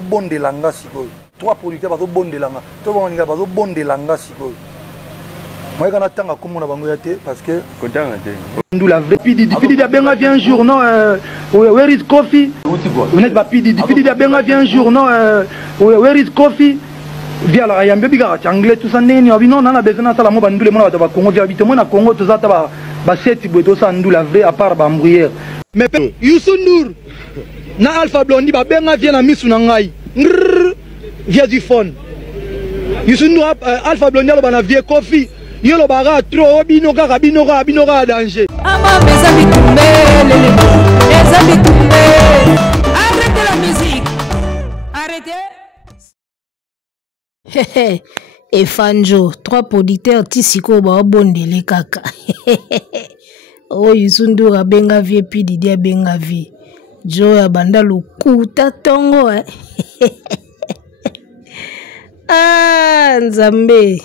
bon de langa sikoyo. Trois producteurs bon de langa. Tout le monde bon de langa sikoyo. Moi quand attends à comment on a bangoyate parce que content Ndou la vraie Pidi a bien un jour non where is coffee? Vous n'êtes pas Pidi a bien un jour non where is coffee? Via la yambe biga anglais tout ça neni non na besoin ça la mo bandule mo na ba Congo via habituellement na Congo tout ça ba seti boto ça Ndou la vraie à part ba mbrouillère. Mais Youssou Ndour na Alpha Blondy ba benga via na misu na ngai via du phone. Youssou Ndour Alpha Blondy ba na via coffee. Yolo baga trop binoka danger. Arrêtez la musique. Arrêtez. Et Fanjo, 3 producteurs tisiko ba bondele kaka. Oh Youssou Ndour abenga vie puis Didi abenga vie. Jo ya banda lukuta tongo Ah Nzambe.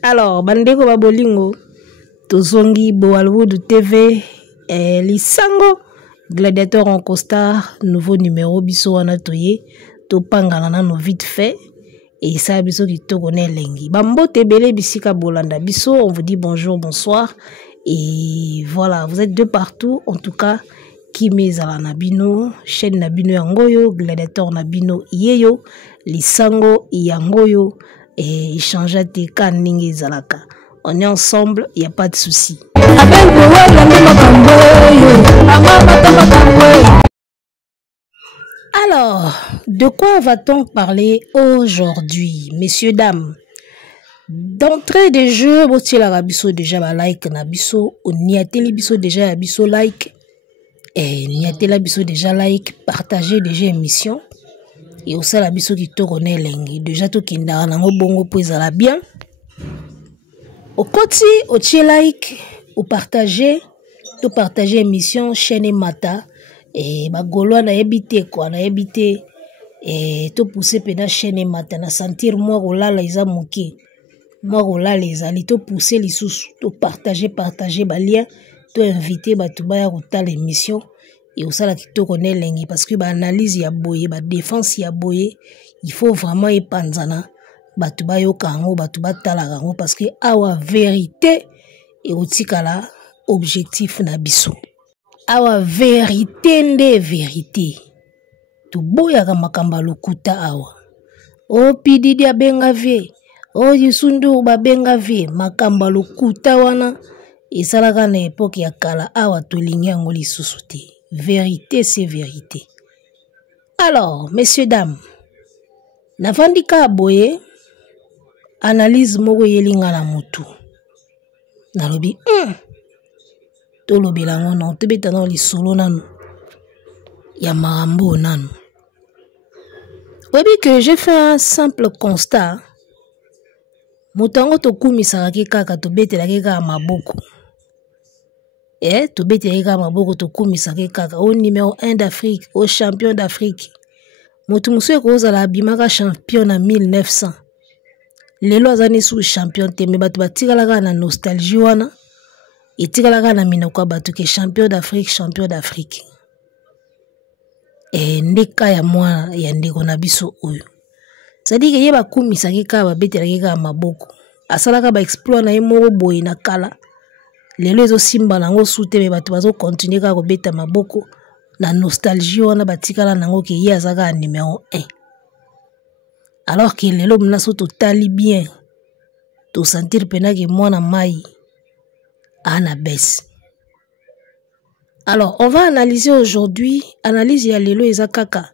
Alors, bandeko babolingo, tozongi Boalwood TV, Lisango, Gladiateur en costard, nouveau numéro biso wana toye, topangana na no vite fait, et ça biso qui to connaît lengi. Bambo tebele bisika bolanda biso, on vous dit bonjour, bonsoir, et voilà, vous êtes de partout, en tout cas, Kimezala Nabino, chaîne Nabino Yangoyo, Gladiateur Nabino Yeyo, Lisango Yangoyo, et échanger tes caningi zalaka. On est ensemble, il n'y a pas de souci. Alors, de quoi va-t-on parler aujourd'hui, messieurs, dames? D'entrée de jeu, si la rabiso déjà ba like na biso, ou niateli biso déjà biso like, et niatela biso déjà like, partagez déjà émission. Et aussi la biso qui te connaît lengi. Déjà tout qui n'a pas bongo pour la bien. Au côté, au like, au partager, tout partager émission chaîne Mata et ba golo na habité quoi, na habité et tout pousser pena chaîne Mata na sentir moi rola les amuki. Moi rola les ali tout pousser les sous, tout partager ba lien, tout inviter ba tout ba ya l'émission. Et aussi la qui te connaît lengi parce que ba analyse ya boye, ba défense ya boye, il faut vraiment y panzana, ba tuba yo kango, ba tuba tala kango parce que awa vérité et otikala objectif na biso. Awa vérité nde vérité. Tu boya ka makamba lokuta awa. O Pidi a benga vie, o Youssou Ndour ba benga vie, makamba lokuta wana esalaka na époque ya kala awa tolingi yango lisusu te. Vérité, c'est vérité. Alors, messieurs, dames, navandika aboye, analyse moko yelinga na mutu. Nalobi, to lobi lango na, tebeta na li solo nanu. Ya marambo nanu. Obi que j'ai fait un simple constat. Mutango to kumisa kaka to bete la kaka maboko. Tu bete yeka maboko to kumisa kaka au numéro 1 d'Afrique, au champion d'Afrique. Mutu musu ko za la bimaka champion en 1900. Lelo azani sous champion te me batu batikala na nostalgie wana. Etikala na minoko batu ke champion d'Afrique, champion d'Afrique. Ndeka ya mwa ya ndeko na biso oyo. C'est-à-dire que yeba kumisa kaka ba bete kaka maboko. Asalaka ba exploit na yemo boy na kala. Lelo ezo simba nango sute me batu bazo continuer ka kobeta maboko na nostalgie wana batikala nango ke ye azaka numéro 1. Alors que lelo mnaso totali bien to sentir pena ke mwana mai ana baisse. Alors on va analyser aujourd'hui, analyse ya lelo ezakaka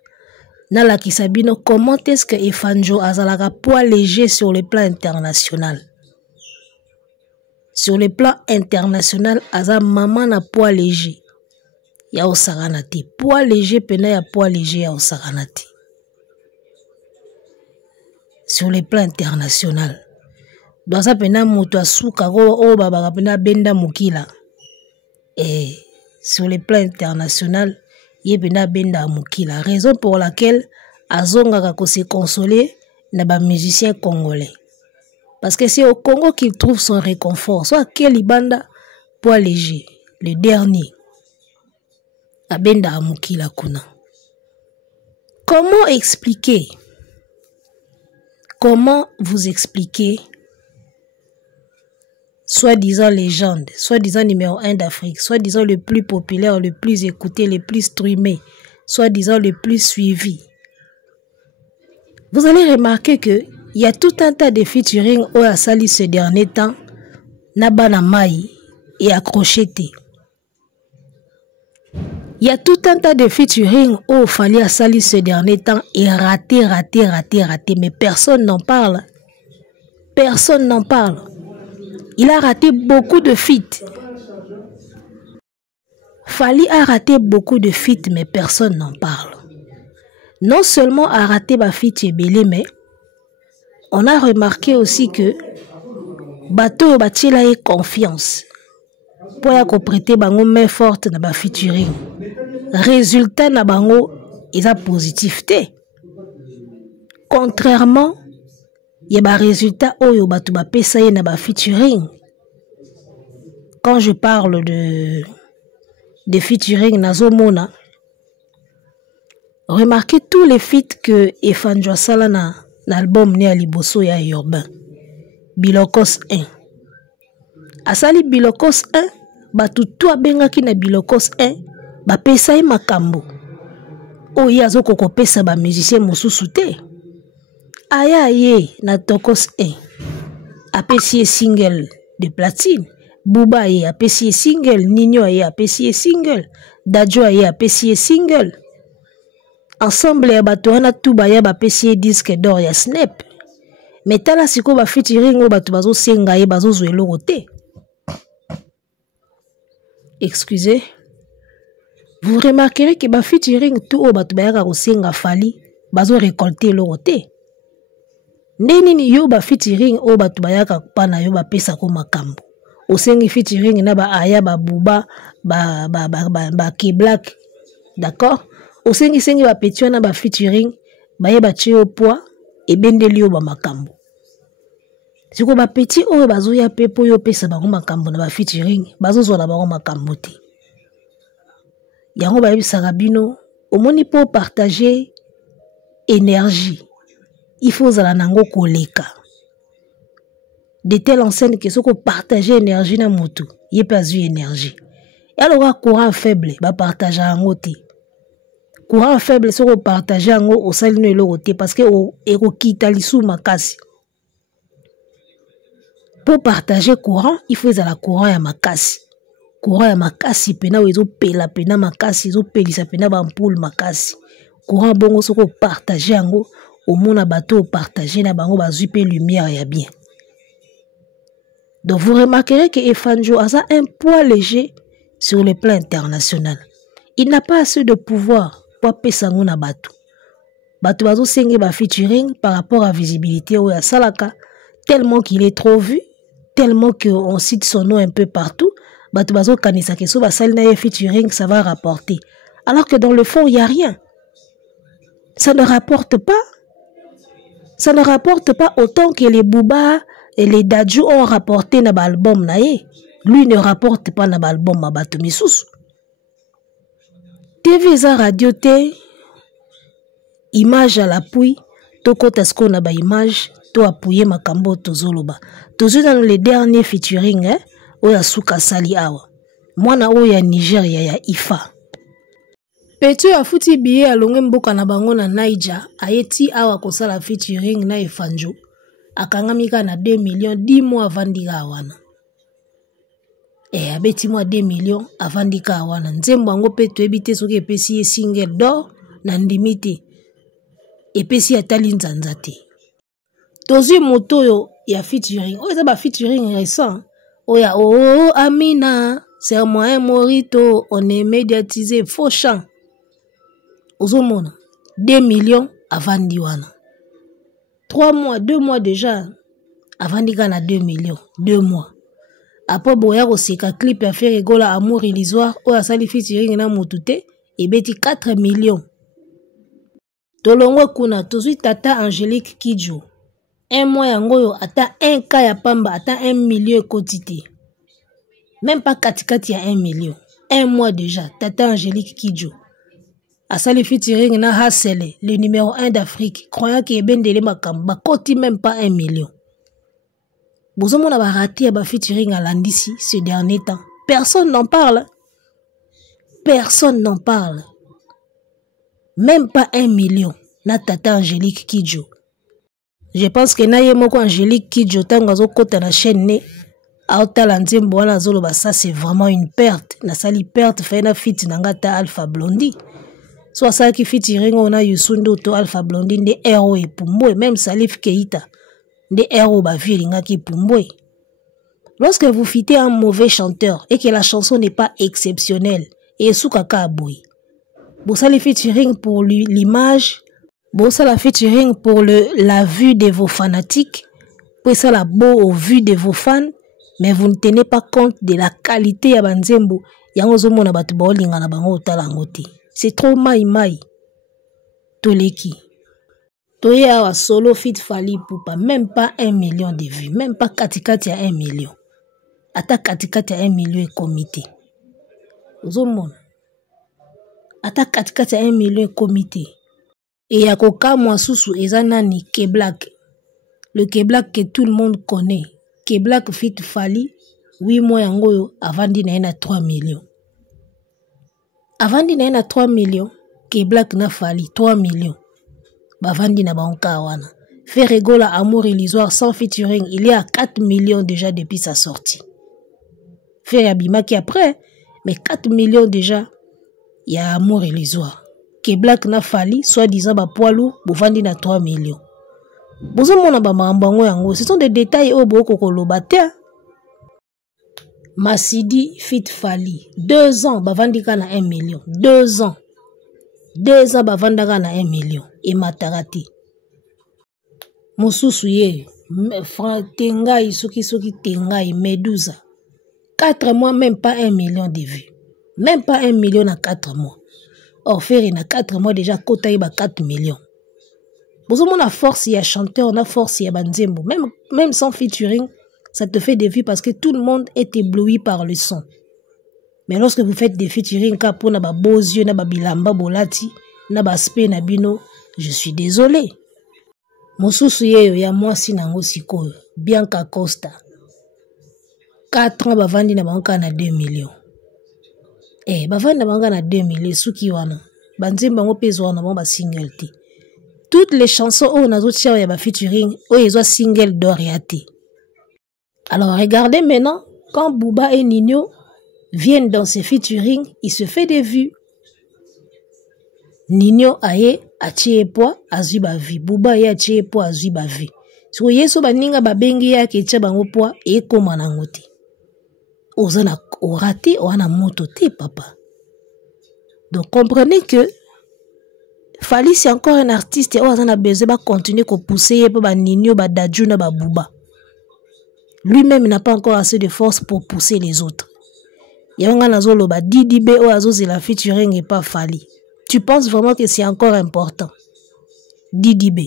na la kisabino comment est-ce que Fanjo azalaka poids léger sur le plan international. Sur le plan international, aza maman na poids léger. Ya osaganati. Poids léger pena ya poids léger ya osaganati. Sur le plan international. Dans ça pena moto asuka o baba pena benda mukila. Et sur le plan international, ye pena benda mukila. Raison pour laquelle azonga ko se consoler na ba musicien congolais. Parce que c'est au Congo qu'il trouve son réconfort. Soit Kelibanda, poids léger, le dernier. Abenda Amukila Kuna. Comment expliquer? Comment vous expliquer soi-disant légende, soi-disant numéro 1 d'Afrique, soi-disant le plus populaire, le plus écouté, le plus streamé, soi-disant le plus suivi? Vous allez remarquer qu'il y a tout un tas de featuring au Asali ces derniers temps, Nabana Mai et Accrocheté. Il y a tout un tas de featuring au Fali Asali ces derniers temps et raté, mais personne n'en parle. Personne n'en parle. Il a raté beaucoup de feats. Fali a raté beaucoup de feats, mais personne n'en parle. Non seulement a raté ma feat Ebele, mais on a remarqué aussi que Bato Batila ait confiance pour y prêter bango main forte na ba featuring. Résultat na bango il a positivité. Contrairement il y a ba résultat oyo bato ba pesa ye na ba featuring. Quand je parle de featuring nazomona, remarquez tous les feats que Efanjo Sala na l'album Né à Liboso ya Urbain. Bilokos 1. Asali Bilokos 1, batu tout bengaki na Bilokos 1, ba pesa ye makambo. Oyo azoko kopesa ba musicien mosusu te. Aya ye na Tokos 1. Apesi single de platine. Bouba ye apesi single, Nino ye apesi single, Dadjo ye apesi single. Ensemble ya bato wana tout baya bapesi disque d'or ya Snap. Mais tala siko ba featuring o bato bazo senga ye bazo zwe eloko te. Excusez. Vous remarquerez que ba featuring tout o bato baya ka senga Fali bazo récolter eloko te. Nini yo ba featuring o bato baya ka pana yo ba pesa ko makambo. O sengi featuring na ba Aya ba Bouba ba K-Black. D'accord? Au sengi ba petit na ba featuring ba ye ba tio poa e bendeli yo ba makambo. Siko ba petit o bazo ya pepo yo pesa ba makambo na ba featuring bazo zo la ba makambo te. Yango ba yebisaka bino omoni pour partager énergie. Il faut zala nango koleka. De telle enseigne que soko partager énergie na mutu, yé pas eu énergie. Et alors courant faible ba partager yango te. Courant faible c'est qu'on partage au salino et l'autre parce que au kita lisu makasi. Pour partager courant, il faut la courant ya makasi. Courant ya makasi pena wezo pela pena makasi zo pelisa pena ba ampoule makasi. Courant bongo soko partager yango au mona bateau partager na bango bazui pe lumière ya bien. Donc vous remarquerez que Efanjo a ça un poids léger sur le plan international. Il n'a pas assez de pouvoir pour pesango na bato. Bato bazo senge ba featuring par rapport à visibilité ou à Salaka tellement qu'il est trop vu, tellement qu'on cite son nom un peu partout. Bato bazo kanisa ke so ba salina ye featuring ça va rapporter. Alors que dans le fond il y a rien. Ça ne rapporte pas. Ça ne rapporte pas autant que les Bouba et les Dadju ont rapporté na ba album na ye. Lui ne rapporte pas na ba album ma bato misusu. TV za radio te, image à l'appui, to kota sko na ba image, to appuyer makambo to zoloba. Toujours dans les derniers featuring, oya Suka Sali awa. Mwana oya Nigeria ya Ifa. Petit a futi biye alonge mboka na bango na Naija, ayeti awa kosala featuring na Efanjo. Akangamika na 2 millions 10 mois avant diga wana. Abeti moi 2 millions avant dika wana. Nzembo ango pe to ebite soki epesi ye single d'or na ndimite. Epesi atali nzanza te. Tozi moto yo ya featuring. Oya ba featuring récent. Oya oh Amina, c'est moi un morito, on est médiatisé faux chant. Ozomona 2 millions avant diwana. 3 mois, 2 mois déjà avant dika na 2 millions, 2 mois. Après boya koseka clip ya faire rigola amour illusoire oya sali featuring na motute et beti 4 millions. Tolongwe kuna tozui tata Angélique Kidjo. Un mois yango yo ata 1 cas ya pamba ata 1 million quotité. Même pas katikati ya 1 million. Un mois déjà tata Angélique Kidjo. Asali featuring na Hassele, le numéro 1 d'Afrique, croyant qu'il est ben délé makamba, côté même pas 1 million. Bozomo n'a pas raté à featuring à Landisi ce dernier temps. Personne n'en parle. Personne n'en parle. Même pas 1 million. Na tata Angélique Kidjo. Je pense que na yemoko Angélique Kidjo tango zo kota na chaîne ne. Aotala nzembo wana zoloba ça c'est vraiment une perte. Na sali perte fait na fit nangata Alpha Blondie. Soit ça qui featuring on a Yusundo to Alpha Blondie de héros et Pumbo et même Salif Keita. Des héros baviringa qui Pumbwe. Lorsque vous fitez un mauvais chanteur et que la chanson n'est pas exceptionnelle et soukaka aboui. Bossa le featuring pour l'image, bossa la featuring pour la vue de vos fanatiques, puis ça la beau au vu de vos fans, mais vous ne tenez pas compte de la qualité ya banzembo. Yango zomo na batu baolinga na bango otala ngoti. C'est trop mai. Toleki. Toya wa solo fit Fally Ipupa, même pas 1 million de vues, même pas katikati ya 1 million. Ata katikati ya 1 million et comité. Ozomona. Ata katikati ya 1 million et comité. Et ya koka mwasusu eza nani K-Black. Le K-Black que tout le monde connaît. K-Black fit Fally, 8 mois yango avandi na 3 millions. Avandi na 3 millions, K-Black na Fally 3 millions. Bavandi na banka wana. Fait rigola amour illusoire sans featuring, il y a 4 millions déjà depuis sa sortie. Fait abimaki après, mais 4 millions déjà, il y a amour illusoire. K-Black na Fally, soi-disant ba poilu, bovandi na 3 millions. Bozo mona ba mambango yango, ce sont des détails au boko koloba te. Masidi fit Fally, 2 ans bavandi ka na 1 million, 2 ans. 2 ans bavandaka na 1 million et matarati. Mosusu ye, tengai soki tengai Medusa. 4 mois même pas 1 million de vues. Même pas 1 million à 4 mois. Or faire na 4 mois déjà kota iba 4 millions. Bozo mona force ya chanteur, on a force ya banzembo. Même sans featuring, ça te fait des vues parce que tout le monde est ébloui par le son. Mais lorsque vous faites des featuring pour na ba beaux yeux, na ba bilamba bolati, na ba spé na bino, je suis désolé. Mosusu yeyo ya mwasi nango sikoyo, Bianca Costa. 4 ans bavandi na banka na 2 millions. Bavandi na banka na 2 millions suki wana. Banzemba ngo pezo wana ba single ti. Toutes les chansons on a d'autres ya ba featuring, ils ont single d'or yate. Alors regardez maintenant quand Booba et Nino viennent dans ses featuring, il se fait des vues. Nino aye achie poa azui ba vie. Booba aye achie poa azui ba vie. So yeso baninga babengi ya kecha bango poa e koma na ngoti. Ozana orate oana moto te papa. Donc comprenez que Fally c'est encore un artiste et on a besoin de continuer à pousser pour ba Nino ba Dadju na ba Booba. Lui-même n'a pas encore assez de force pour pousser les autres. Yanga nazolo ba Didi B o azozi la featuring et pas Fally. Tu penses vraiment que c'est encore important? Didi B.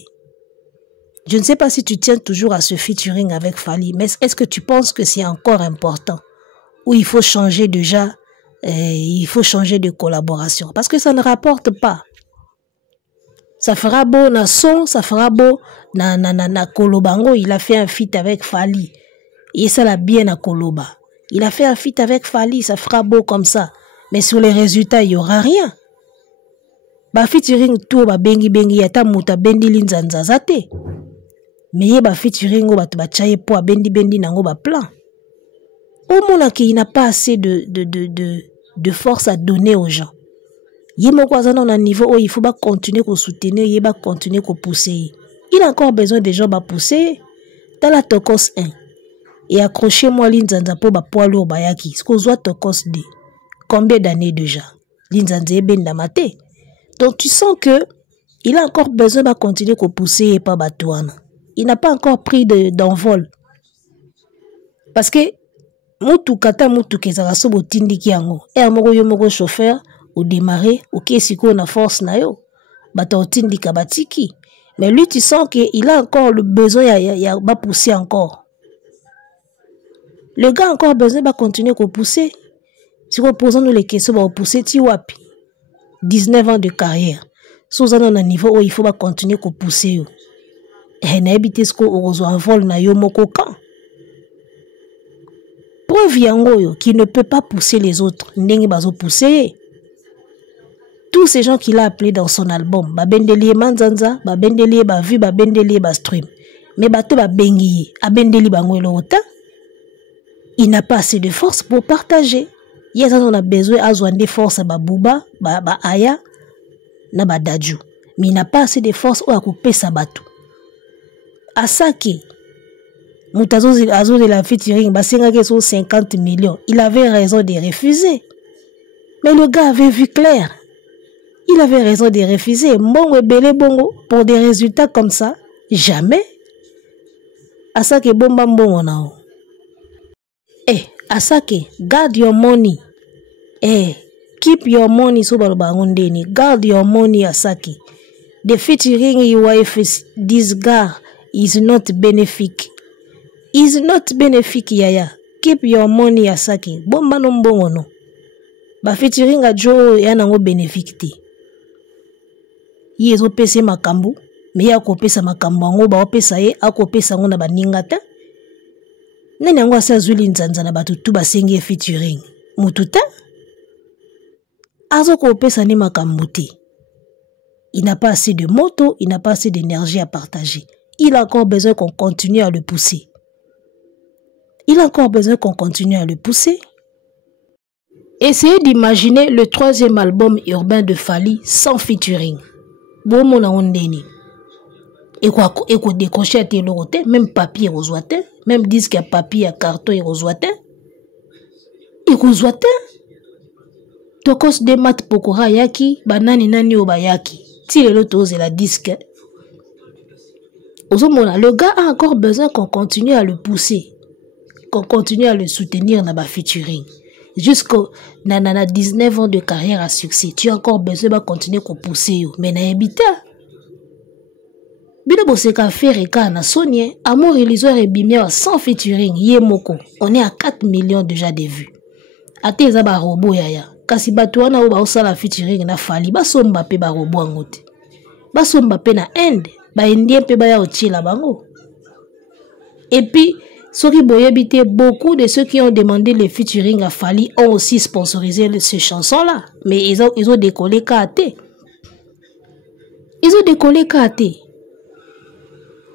Je ne sais pas si tu tiens toujours à ce featuring avec Fally, mais est-ce que tu penses que c'est encore important? Ou il faut changer déjà, il faut changer de collaboration? Parce que ça ne rapporte pas. Ça fera beau na son, ça fera beau na Kolobango, il a fait un feat avec Fally. Et ça l'a bien à Koloba. Il a fait un feat avec Fally, ça fera beau comme ça. Mais sur les résultats, il n'y aura rien. Ba featuring tout ba bengi yata muta bendi linzanzazate. Mais ba featuring ba chaye po bendi nango ba plan. Au moins qu'il n'a pas assez de force à donner aux gens. Yemo kwa zana na niveau où il faut pas continuer à soutenir, il va continuer à pousser. Il a encore besoin des gens à pousser. Dans la Tokos 1. Et accrochez-moi l'inzanza po ba poilo bayaki. Ce qu'on soit Tokos 2. Combien d'années déjà? L'inzanza est ben damate. Donc tu sens que il a encore besoin de continuer à pousser et pas batouana. Il n'a pas encore pris d'envol. Parce que mutu kata mutu kezaka so botindiki yango. Moko yo moko chauffeur au démarrer au kesiko na force na yo. Bata otindika batiki. Mais lui tu sens que il a encore le besoin ya ba pousser encore. Le gars a encore besoin de continuer à pousser. Si vous posez nous les questions, vous pousser ti wapi. 19 ans de carrière. Sous un niveau où il faut continuer à pousser. Et n'habitez ce qu'on reçoit vol na yo moko kan. Preuve yango qui ne peut pas pousser les autres. N'engi bazo pousser. Tous ces gens qu'il a appelés dans son album, Babendeli Manzanza, Babendeli Bavu, Babendeli Bastream. Mais bato babengi, Abendeli Bangwelo Ota, il n'a pas assez de force pour partager. Il y a on a besoin de force ba Bouba, ba Aya, na ba Dadju. Mais il n'a pas assez de force pour couper sa bateau. Asake, Moutazo Azo de la featuring, Basenga qui sont 50 millions. Il avait raison de refuser. Mais le gars avait vu clair. Il avait raison de refuser. Mbongo belé bongo pour des résultats comme ça. Jamais. Asake bomba mbongo nao. Asake, guard your money. Keep your money so balobangondeni. Guard your money, Asake. The featuring UIF, this guy is not benefic. Is not benefic, yaya. Keep your money, Asake. Bomba no mbongo no. Ba featuring a Joe yanango benefic te. Yezo pese makambu. Me ya kopesa makambu ango ba opesa ye akopesa ngo na baninga ta. Nene yango asa zwili nzanza na batutu basenge featuring. Mututa azo kopesa ni makambu te. Il n'a pas assez de moto, il n'a pas assez d'énergie à partager. Il a encore besoin qu'on continue à le pousser. Il a encore besoin qu'on continue à le pousser. Essayez d'imaginer le 3e album urbain de Fally sans featuring. Bon mon ondeni. Et quoi décrocher à téléroté, même papier aux ouates, même disque à papier à carton et aux ouates. Et aux ouates. Tokos de mat pokora yaki, banani nani obayaki. Si le loto c'est la disque. Le gars a encore besoin qu'on continue à le pousser. Qu'on continue à le soutenir dans ma featuring. Jusqu'au 19 ans de carrière à succès. Tu as encore besoin de continuer à pousser. Mais na habita. Bino boseka faire ka na Sonia, amour illusoire et bimia sans featuring yemoko. On est à 4 millions déjà de vues. Ate za ba robot yaya. Kasi bato wana o ba osala featuring na Fally ba somba pe ba robot ngote. Ba somba pe na end, ba indien pe ba ya otila bango. Et puis Soki Boyebite, beaucoup de ceux qui ont demandé le featuring à Fally ont aussi sponsorisé ces chansons-là. Mais ils ont décollé KAT. Ils ont décollé KAT.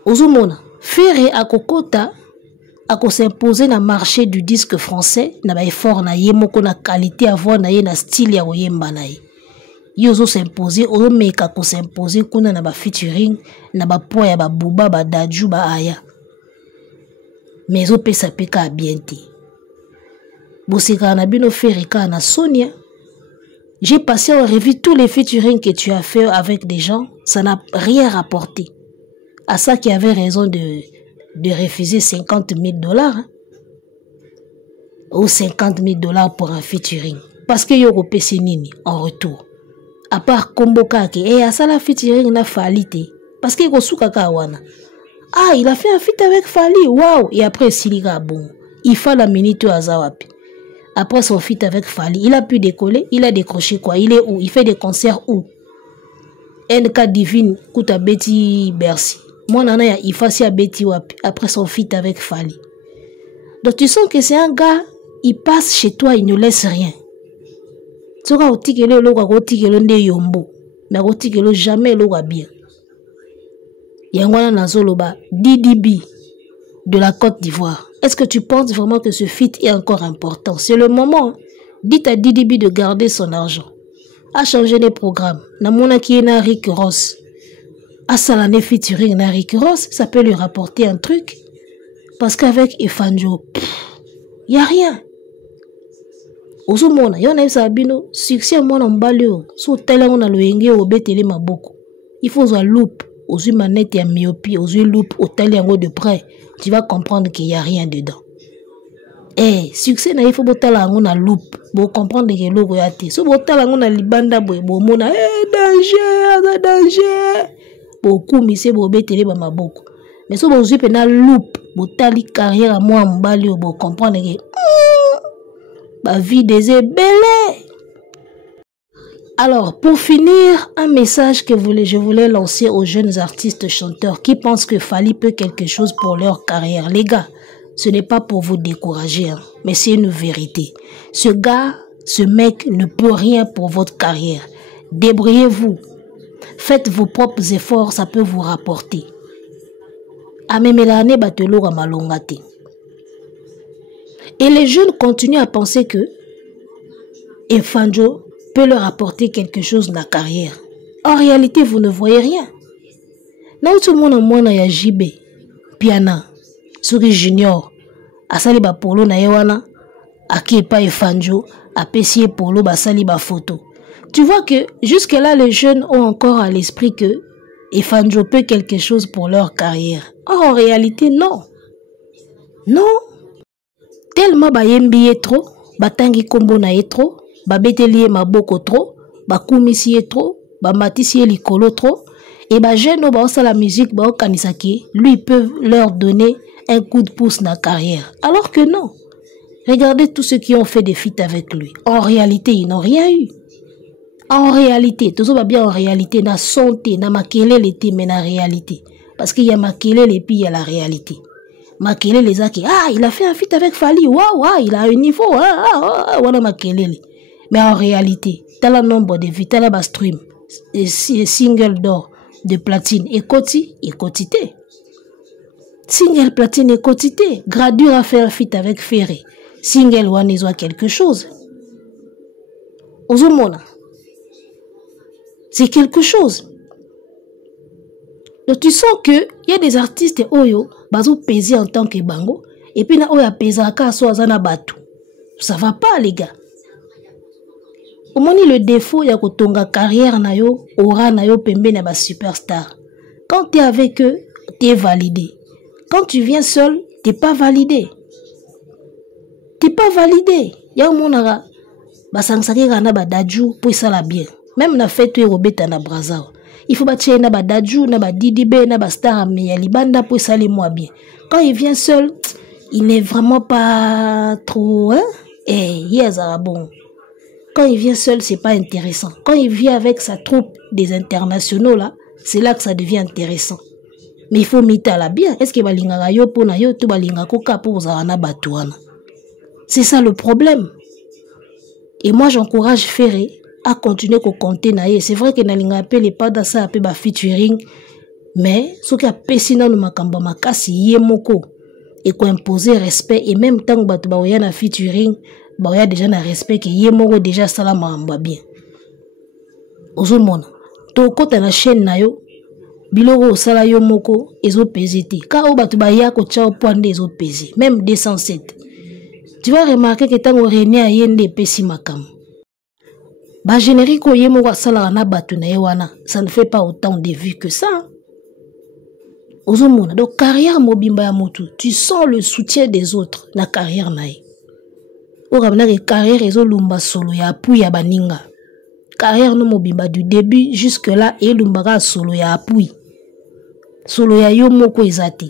Ozumona, Ferré à Kokota, à s'imposer dans le marché du disque français, na ba effort na yemoko na qualité avoir na ye na style ya oyemba na ye. Yozo s'imposer, ozo meka ko s'imposer kuna na ba featuring, na ba poa ya ba Bouba, ba Dadju, ba Aya. Mais au pesa peka bien te. Boseka na bino Ferreka na Sonia. J'ai passé en revue tous les featuring que tu as fait avec des gens. Ça n'a rien rapporté. À ça qui avait raison de refuser 50 000 $. Hein? Ou 50 000 $ pour un featuring. Parce que yoko pesi nini en retour. À part Kombo Kake. Et à ça la featuring na Fally te. Parce que yoko souka kawana. Ah, il a fait un feat avec Fally, waouh! Et après, Silika, bon, il fait la minute à Zawapi. Après son feat avec Fally, il a pu décoller, il a décroché quoi? Il est où? Il fait des concerts où? NK Divine, Kouta Betty Bercy. Moi, nana, il fait Betty Wapi. Après son feat avec Fally. Donc, tu sens que c'est un gars, il passe chez toi, il ne laisse rien. Tu vois, au tikele, l'eau, tikele, nde yombo. Mais au tikele, jamais l'eau bien. Yangwana Nazoloba, DDB de la Côte d'Ivoire. Est-ce que tu penses vraiment que ce feat est encore important? C'est le moment. Dites à DDB de garder son argent. A changer les programmes. Namona qui est na Rick Ross. A salane featuring na Rick Ross, ça peut lui rapporter un truc. Parce qu'avec Efanjo, il n'y a rien. Ozomona, yona isa bino, succès mona mbalio. So tele on a le enge obetele maboko. Il faut une loupe. Aux humanettes, il y a myopie, aux loupe, au taliango de près, tu vas comprendre qu'il n'y a rien dedans. Eh, succès, il faut que tu aies loupe pour comprendre que l'eau est à terre. Si tu as libanda, danger. Beaucoup, mais c'est beaucoup. Mais si tu as loupe, tu as une carrière à moi, pour comprendre que la vie des ébélés. Alors, pour finir, un message que je voulais lancer aux jeunes artistes chanteurs qui pensent que Fally peut quelque chose pour leur carrière. Les gars, ce n'est pas pour vous décourager, hein, mais c'est une vérité. Ce gars, ce mec ne peut rien pour votre carrière. Débrouillez-vous. Faites vos propres efforts, ça peut vous rapporter. Amemelane batelo malongate. Et les jeunes continuent à penser que Efanjo peut leur apporter quelque chose dans la carrière. En réalité, vous ne voyez rien. Now tout le monde a JB, Piana, Suri Junior, Asali ba polo na yewana, Aki pa Efanjo, Apessie polo basali ba photo. Tu vois que jusque là, les jeunes ont encore à l'esprit que Efanjo peut quelque chose pour leur carrière. Or, en réalité, non. Non. Tellement bayembi est trop, batangi kombo na est trop, babeteli maboko trop, bakumisi est trop, bamatisi likolo trop, et jeune ba la musique ba kanisaki, lui peut leur donner un coup de pouce dans la carrière. Alors que non. Regardez tous ceux qui ont fait des feats avec lui. En réalité, ils n'ont rien eu. En réalité, tout ça va bien en réalité, na santé, na makele l'été, mais na réalité. Parce qu'il y a makele et puis il y a la réalité. Makele les a qui, il a fait un feat avec Fally, waouh, il a un niveau, voilà makele. Mais en réalité, t'as le nombre de vues, t'as la stream, single d'or, de platine, et quotité. Single platine et quotité. Gradure a fait un feat avec Ferré. Single one ils ont quelque chose. Ozomona. C'est quelque chose. Donc tu sens que il y a des artistes oyo bazo peser en tant que bango et puis na oya pesaka so azana batu. Ça va pas les gars. Au moins le défaut ya kotonga carrière na yo, aura na yo pembe na ba superstar. Quand tu es avec eux, tu es validé. Quand tu viens seul, tu n'es pas validé. Tu n'es pas validé. Ya monara basangsaki kana ba daju pour ça la bien. Même na fait tu robeta na braza. Il faut battre na ba daju na ba didibe na ba star mais libanda pour ça les moi bien. Quand il vient seul, il n'est vraiment pas trop hein. Bon. Quand il vient seul, c'est pas intéressant. Quand il vient avec sa troupe des internationaux là, c'est là que ça devient intéressant. Mais il faut mettre à la bien. Est-ce que balinga yo pour na yo to balinga koka pour zana batouana? C'est ça le problème. Et moi j'encourage Ferré à continuer à compter naïe. C'est vrai que nalinga appelle pas dans ça appelle ba featuring, mais ce qui a pesina no makamba makasi yemoko et ko imposer respect et même tant que batu ba na featuring, ba ya déjà na respect que yemoko déjà sala mamba bien. Ozomona to kota na chaîne na yo biloko sala yo moko ezo peser te. Ka o batu ba ya ko tcha point ezo peser, même 207. Tu vas remarquer que tant que René a yende pesi makam. Ba générique au yemo wa sala na batu na yewana, ça ne fait pas autant de vues que ça. Ozomona donc carrière mobimba ya motu, tu sens le soutien des autres na carrière nae. O ramena que carrière ezo lumba solo ya apu ya baninga. Carrière no mobimba du début jusque là et lumbaka solo ya apu. Solo ya yo moko ezati.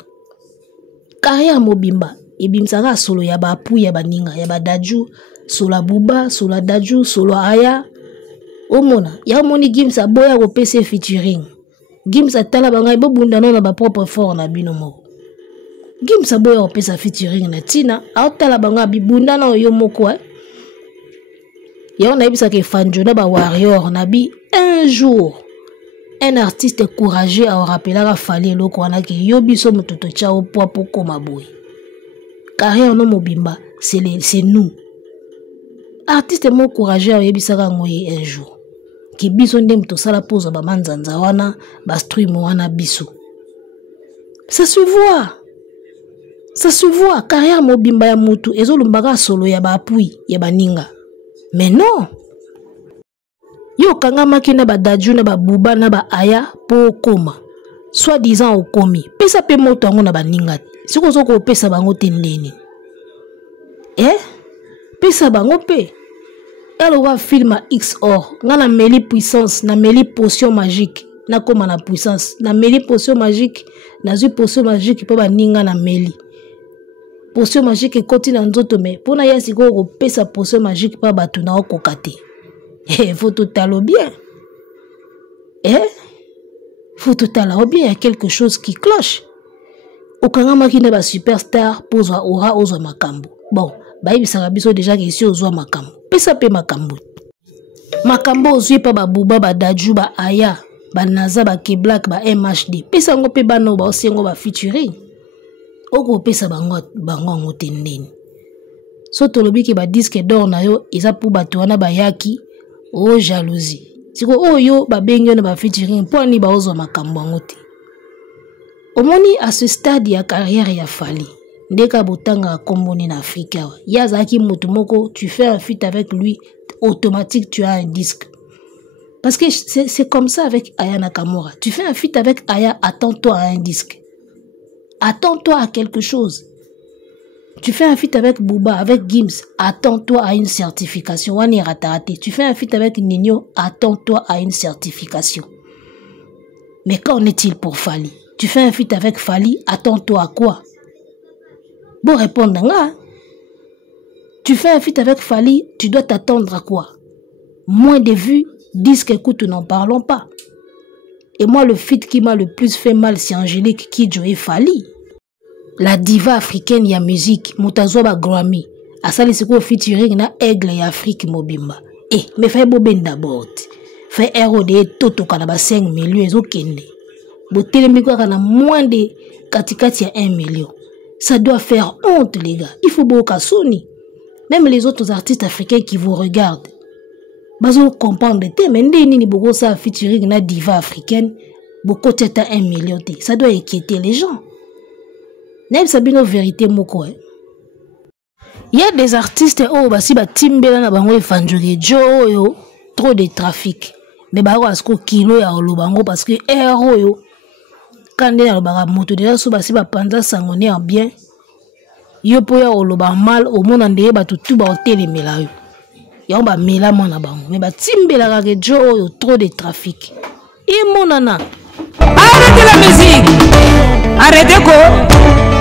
Carrière mobimba et bimsaka solo ya ba apu ya baninga ya badaju, solo buba, solo daju, solo aya. Omona, ya moni Gimsa boya ko PC featuring. Gimsa tala banga ibo bunda na ba propre fort na bino moko. Gimsa boya ko PC featuring na tina, a tala banga bi bunda na yo moko Ya on a bisa ke Fanjo na ba warrior na bi un jour. Un artiste courageux a rappelé à Fally loko wana ke yo biso mutoto cha o po poko maboy. Carrière no mobimba, c'est nous. Artiste mo courageux a yebisaka ngoye un jour. Ki biso ndem to sala pose ba manzanza wana ba stream wana biso. Ça se voit. Ça se voit. Carrière mobimba ya mutu ezo lumbaka solo ya ba apui ya baninga. Mais non. Yo kanga makina ba daju na ba buba na ba aya po koma. Soit disant au komi. Pesa pe moto ngo na baninga. Siko zoko pesa bango tendeni. Pesa bango pe. Elle aura film à XOR. Na meli puissance, na meli potion magique. Na koma na puissance. Na meli potion magique. Na zu potion magique po ba ninga na meli. Potion magique et continue nzoto me. Pona yasi ko pesa potion magique pa batu na okokate. faut totalement bien. Faut totalement bien, il y a quelque chose qui cloche. Okanga qui n'est pas superstar, pose aura ozo makambo. Bon, baïbi sarabiso déjà qui ici ozo makambo. Pesa pe makambo. Makambo ozui pa ba buba ba daju ba aya, ba naza ba keblak ba MHD. Pesa ngo pe bano ba osengo ba featuring. Oko pesa bango ngote ndeni. So tolobi ki ba disque d'or na yo eza pour bato wana bayaki o jalousie. Siko oyo ba benyo na ba featuring po ni ba ozo makambo ngote. Omoni à ce stade ya carrière ya Fally. Ndeka botanga komboni na Afrika. Yazaki motomoko, tu fais un feat avec lui, automatique tu as un disque. Parce que c'est comme ça avec Aya Nakamura. Tu fais un feat avec Aya, attends-toi à un disque. Attends-toi à quelque chose. Tu fais un feat avec Booba, avec Gims, attends-toi à une certification. Wani ratarate. Tu fais un feat avec Nino, attends-toi à une certification. Mais qu'en est-il pour Fally? Tu fais un feat avec Fally, attends-toi à quoi? Bon, répondre là. Tu fais un feat avec Fally, tu dois t'attendre à quoi? Moins de vues, disque écoute, n'en parlons pas. Et moi, le feat qui m'a le plus fait mal, c'est Angélique Kidjo et Fally. La diva africaine ya musique, Moutazoba Grammy. A ça, c'est quoi featuring na Aigle et Afrique Mobimba. Mais fais boben d'abord. Fais ROD Toto Kanaba 5 millions et okende. Botelemiko kana moins de katikati ya 1 million. Ça doit faire honte, les gars. Il faut beaucoup Sony. Même les autres artistes africains qui vous regardent. Bazo comprendre te mais ndeni beaucoup ça featuring na diva africaine. Beaucoup tête à 1 million. Ça doit inquiéter les gens. N'est sabino vérité moko. Il y a des artistes oh basi ba timbela na bango efanjoke jo yo trop de trafic. Mais ba asko kilo ya olobango parce que héros yo quand il y a le moto déjà sous basi ba panza sangone en bien. Yo po ya oloba mal au monde ndeye ba tout ba hotel mela yo. Ya ba mela mona bango mais ba timbela ka ke jo yo trop de trafic. Et monana. Arrêtez la musique. Arrêtez quoi?